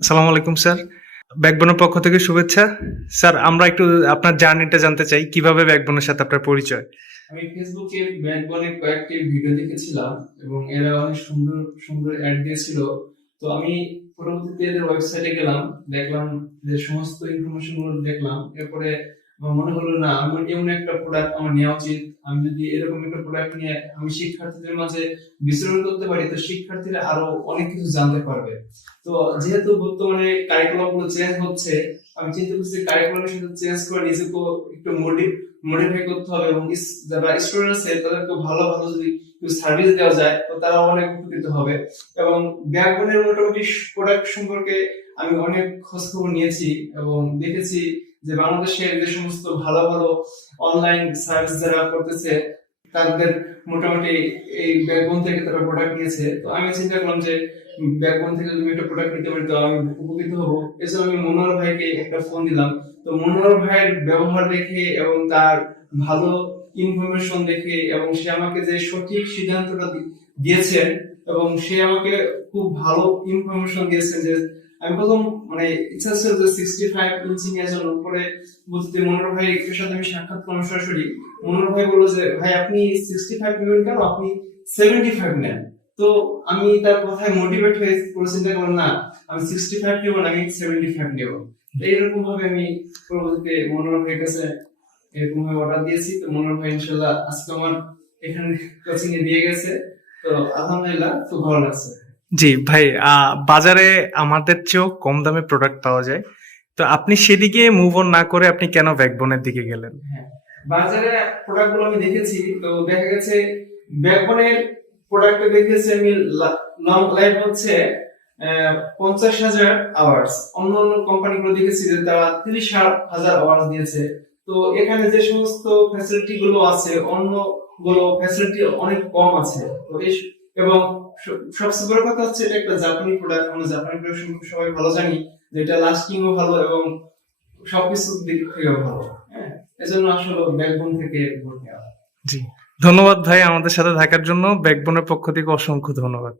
আসসালামু আলাইকুম স্যার। ব্যাকবোনের পক্ষ থেকে শুভেচ্ছা। স্যার আমরা একটু আপনার জার্নিটা জানতে চাই, কিভাবে ব্যাকবোনের সাথে আপনার পরিচয়? আমি ফেসবুকে ব্যাকবনের কয়েকটি ভিডিও দেখেছিলাম এবং এরা অনেক সুন্দর সুন্দর অ্যাড দিয়েছিল। তো আমি পরবর্তীতে এদের ওয়েবসাইটে গেলাম, দেখলাম যে সমস্ত ইনফরমেশন গুলো দেখলাম। এরপরে আমার মনে হলো না, আমার এমন একটা প্রোডাক্ট আমার নেওয়া উচিত। আমি যদি এরকম একটা প্রোডাক্ট নিয়ে আমি শিক্ষার্থীদের মাঝে বিতরণ করতে পারি, তো শিক্ষার্থীরা আরো অনেক কিছু জানতে পারবে। তো যেহেতু বর্তমানে কারিকুলাম গুলো চেঞ্জ হচ্ছে, আমি চিন্তা করছি কারিকুলামের সাথে চেঞ্জ করে নিজেকে একটু মডিফাই করতে হবে এবং যারা স্টুডেন্ট আছে তাদেরকে ভালো ভালো যদি সার্ভিস দেওয়া যায় তো তারা অনেক উপকৃত হবে। এবং ব্যাকবোনের মোটামুটি প্রোডাক্ট সম্পর্কে আমি অনেক খোঁজ খবর নিয়েছি এবং দেখেছি যে বাংলাদেশের যে সমস্ত ভালো ভালো অনলাইন সার্ভিস যারা করতেছে তাদের মোটামুটি এই ব্যাকবোন থেকে তারা প্রোডাক্ট নিয়েছে। তো আমি চিন্তা করলাম যে ব্যাকবোন থেকে যদি একটা প্রোডাক্ট নিতে পারি তো আমি উপকৃত হবো। এজন্য আমি মনোয়ার ভাইকে একটা ফোন দিলাম। তো মনোয়ার ভাইয়ের ব্যবহার দেখে এবং তার ভালো ইনফরমেশন দেখে এবং সে আমাকে যে সঠিক সিদ্ধান্তটা দিয়েছেন এবং সে আমাকে খুব ভালো ইনফরমেশন দিয়েছেন যে আমি প্রথম মানে ইচ্ছা ছিল যে 65 ইঞ্চি নিয়ে যাওয়ার উপরে বলতে মনোহর ভাই এর সাথে আমি সাক্ষাৎ করলাম সরাসরি। মনোহর ভাই বললো যে ভাই আপনি 65 নেবেন কেন, আপনি 75 নেন। তো আমি তার কথায় মোটিভেট হয়ে পুরো চিন্তা করলাম না, আমি 65 নেব না, আমি 75 নেব। এইরকম ভাবে আমি পরবর্তীতে মনোহর ভাইয়ের কাছে এরকম ভাবে অর্ডার দিয়েছি। তো মনোহর ভাই ইনশাল্লাহ আজকে আমার এখানে কোচিং এ দিয়ে গেছে। তো আলহামদুলিল্লাহ খুব ভালো লাগছে। জি ভাই, বাজারে আমাদের চেয়েও কম দামে প্রোডাক্ট পাওয়া যায়, তো আপনি সেদিকে মুভ অন না করে আপনি কেন ব্যাকবোনের দিকে গেলেন? হ্যাঁ, বাজারে প্রোডাক্ট গুলো আমি দেখেছি, তো দেখা গেছে ব্যাকবোনের প্রোডাক্ট দেখেছি আমি লং লাইফ হচ্ছে 50,000 আওয়ার্স। অন্য অন্য কোম্পানিগুলো দেখেছি যে তারা 30,000 আওয়ার্স দিয়েছে। তো এখানে যে সমস্ত ফ্যাসিলিটি গুলো আছে অন্য গুলো ফ্যাসিলিটি অনেক কম আছে। তো এবং সবচেয়ে বড় কথা হচ্ছে এটা একটা জাপানি প্রোডাক্ট। আমরা জাপানি প্রোডাক্ট সম্পর্কে সবাই ভালো জানি যে এটা লাস্টিংও ভালো এবং সবকিছুর দিক থেকেও ভালো। হ্যাঁ, এজন্য আসলে ব্যাকবোন থেকে ভর্তি হওয়া। জি, ধন্যবাদ ভাই আমাদের সাথে থাকার জন্য। ব্যাকবোনের পক্ষ থেকে অসংখ্য ধন্যবাদ।